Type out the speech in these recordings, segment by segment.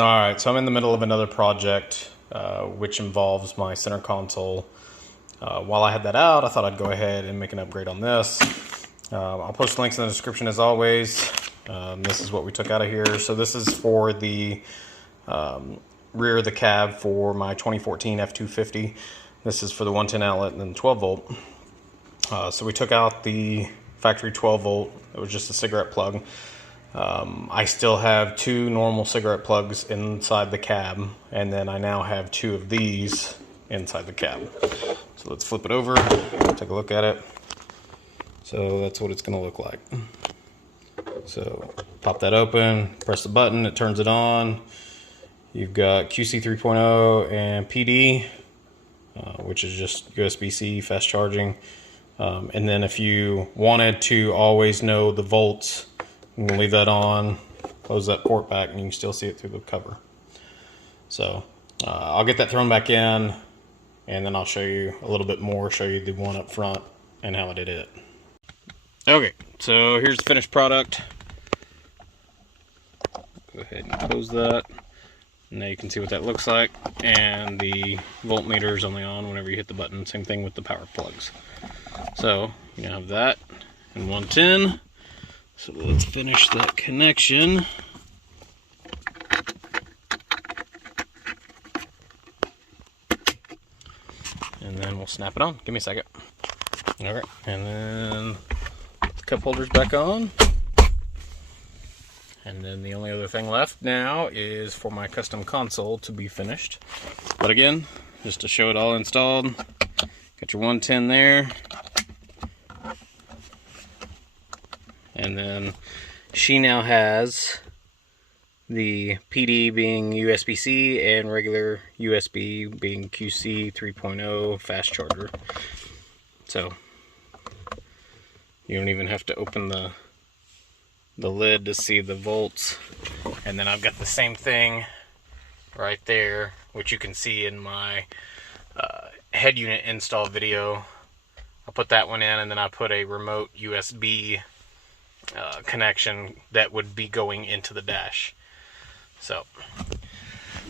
Alright, so I'm in the middle of another project which involves my center console. While I had that out, I thought I'd go ahead and make an upgrade on this. I'll post links in the description as always. This is what we took out of here. So this is for the rear of the cab for my 2014 F250. This is for the 110 outlet and then 12 volt. So we took out the factory 12 volt. It was just a cigarette plug. I still have two normal cigarette plugs inside the cab, and then I now have two of these inside the cab. So let's flip it over, take a look at it. So that's what it's going to look like. So pop that open, press the button, it turns it on. You've got QC 3.0 and PD, which is just USB-C fast charging. And then if you wanted to always know the volts, you can leave that on, close that port back, and you can still see it through the cover. So I'll get that thrown back in, and then I'll show you a little bit more, show you the one up front and how I did it. Okay, so here's the finished product. Go ahead and close that. Now you can see what that looks like, and the voltmeter is only on whenever you hit the button. Same thing with the power plugs. So you have that and 110. So let's finish that connection. And then we'll snap it on. Give me a second. Alright, and then put the cup holders back on. And then the only other thing left now is for my custom console to be finished. But again, just to show it all installed, got your 110 there. And then she now has the PD being USB-C and regular USB being QC 3.0 fast charger. So you don't even have to open the lid to see the volts. And then I've got the same thing right there, which you can see in my head unit install video. I'll put that one in, and then I put a remote USB connection that would be going into the dash. So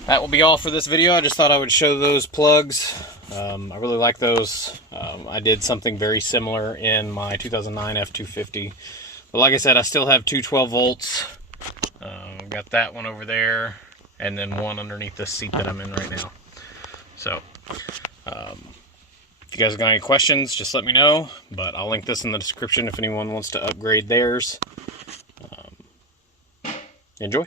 that will be all for this video. I just thought I would show those plugs. I really like those. I did something very similar in my 2009 F250. But like I said, I still have two 12 volts. Got that one over there, and then one underneath the seat that I'm in right now. So if you guys got any questions, just let me know. But I'll link this in the description if anyone wants to upgrade theirs. Enjoy.